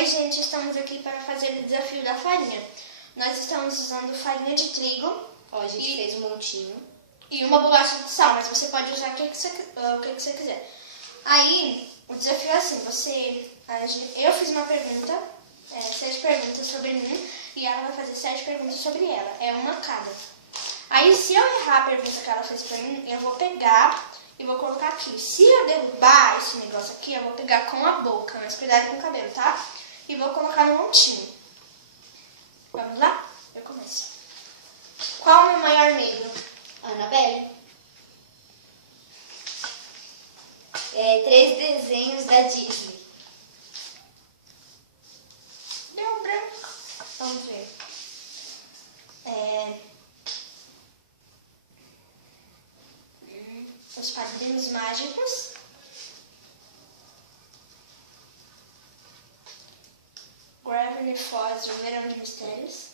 Oi gente, estamos aqui para fazer o desafio da farinha. Nós estamos usando farinha de trigo. Ó, a gente fez um montinho. E uma bolacha de sal, mas você pode usar o que você quiser. Aí, o desafio é assim, eu fiz uma pergunta, 7 perguntas sobre mim, e ela vai fazer 7 perguntas sobre ela. É uma cada. Aí, se eu errar a pergunta que ela fez pra mim, eu vou pegar e vou colocar aqui. Se eu derrubar esse negócio aqui, eu vou pegar com a boca, mas cuidado com o cabelo, tá? E vou colocar no montinho. Vamos lá? Eu começo. Qual o meu maior medo? Annabelle. 3 desenhos da Disney. Deu branco. Vamos ver. Os Padrinhos Mágicos. Gravity Falls, o Verão de Mistérios.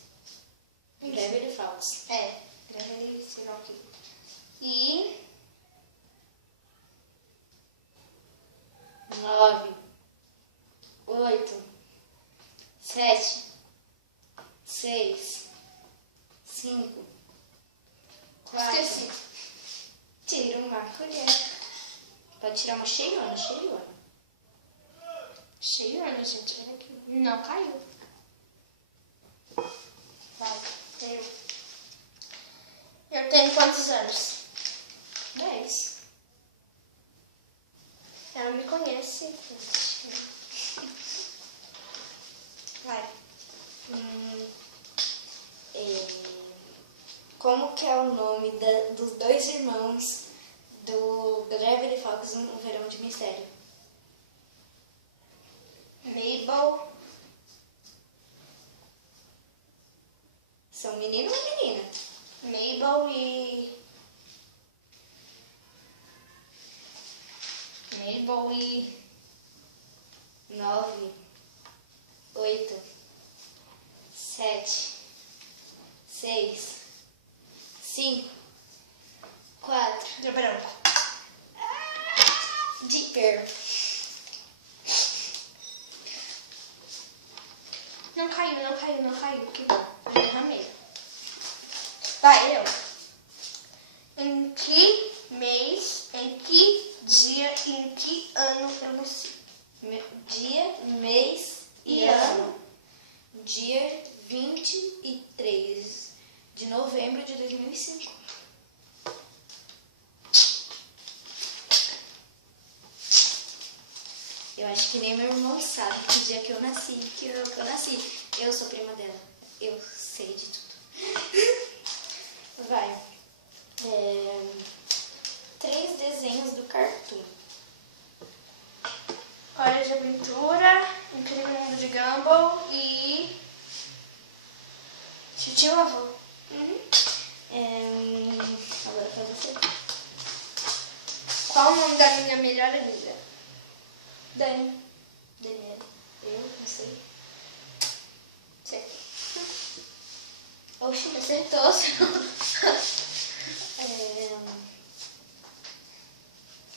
Gravity Falls. Gravity, sei lá o quê. E 9, 8, 7, 6, 5, 4. esqueci. Tira uma colher. Pode tirar uma cheiona. Cheio, né, gente? Olha aqui. Não caiu. Vai, eu tenho quantos anos? 10. Ela me conhece. Vai. Como que é o nome dos 2 irmãos do Gravity Falls, um Verão de Mistério? Mabel. São menino ou menina? Mabel e 9, 8, 7, 6, 5, 4. Deu branco. Dipper. Não caiu. Que bom. Eu derramei. Vai, eu. Em que mês, em que dia e em que ano eu nasci? Dia, mês e ano. Dia 23 de novembro de 2005. Eu acho que nem meu irmão sabe que dia que eu nasci, que eu nasci. Eu sou prima dela. Eu sei de tudo. Vai. 3 desenhos do Cartoon. Hora de Aventura, Incrível Mundo de Gumball e Titio Avô. Agora pra você. Qual o nome da minha melhor amiga? Dani. Daniela. Eu não sei. Certo. Oxi, Acertou.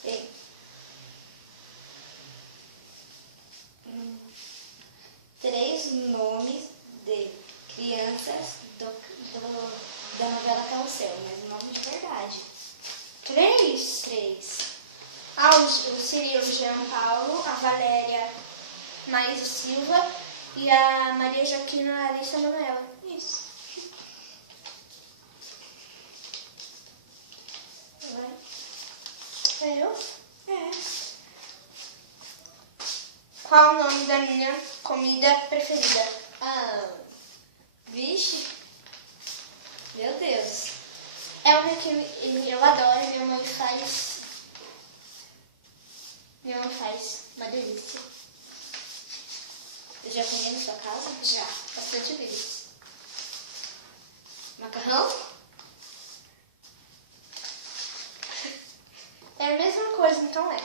Bem. 3 nomes de crianças da novela Carrossel, mas nome de verdade. 3? 3. O Cirilo Jean Paulo, a Valéria Maísa Silva e a Maria Joaquina Larissa Manoela. Isso. Vai. É eu? É. Qual o nome da minha comida preferida? Vixe. Meu Deus. É uma que eu adoro e minha mãe faz. Uma delícia. Eu já comi na sua casa? Já, bastante vezes. Macarrão? É a mesma coisa, então é.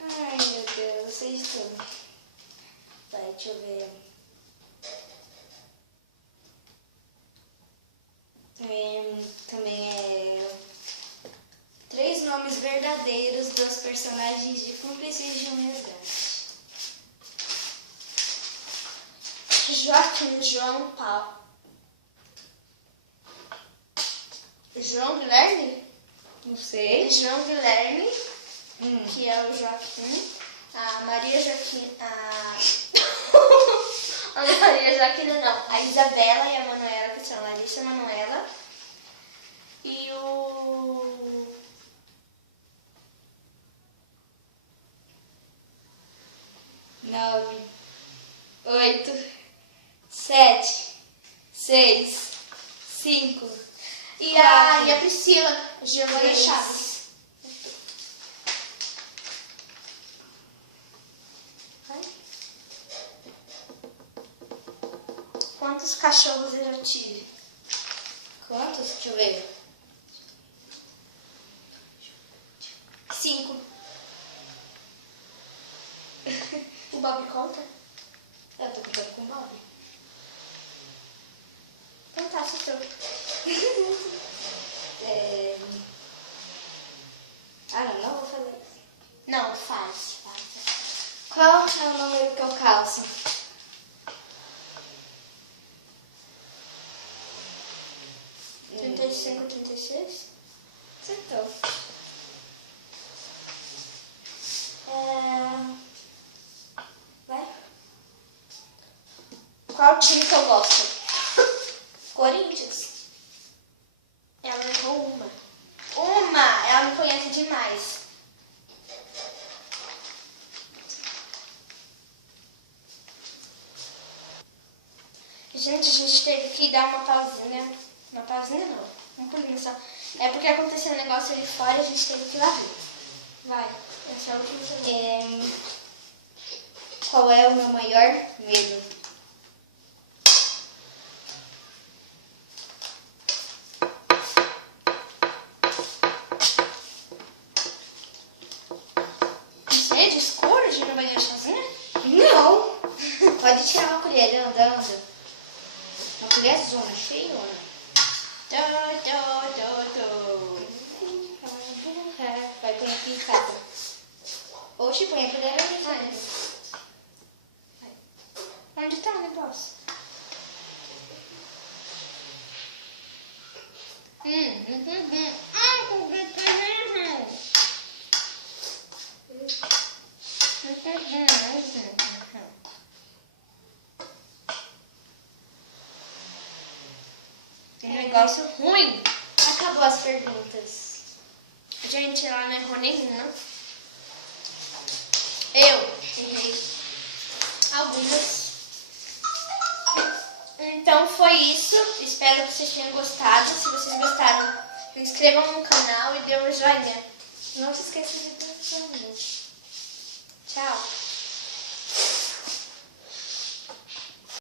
Ai, meu Deus, eu sei de tudo. Vai, deixa eu ver. Também é 3 nomes verdadeiros dos personagens de Cúmplices de um Resgate. Joaquim João Paulo. João Guilherme? Não sei. João Guilherme, que é o Joaquim. A Maria Joaquim. A Maria Joaquina não. A Isabela e a Manuela, que são Larissa e Manuela. E o. 9, 8, 7, 6, 5. E a Priscila, Giovana Três. Chaves. Quantos cachorros eu já tive? Quantos? Deixa eu ver. 5. O Bob conta? Eu tô contando com o Bob. Então tá, acertou. Não vou fazer isso. Não, faz. Qual é o número que eu calço? 35, 36? Acertou. Vai. Qual time que eu gosto? Corinthians. Ela errou uma. Ela me conhece demais. Gente, a gente teve que dar uma pausinha. Uma pausinha não. Um pulinho só. É porque aconteceu um negócio ali fora e a gente teve que ir lá ver. Vai. Essa é a última semana. Qual é o meu maior medo? Você é de escuro de ir no banheiro sozinha? Não! Pode tirar uma colher andando. Uma colher zona, cheiona. Vai põe aqui em casa. Oxe, põe a colher ali. Onde tá o negócio? Que negócio ruim. Acabou as perguntas. Gente, ela não errou nenhuma. Eu errei algumas. Então foi isso. Espero que vocês tenham gostado. Se vocês gostaram, se inscrevam no canal e dê um joinha. Não se esqueça de dançar.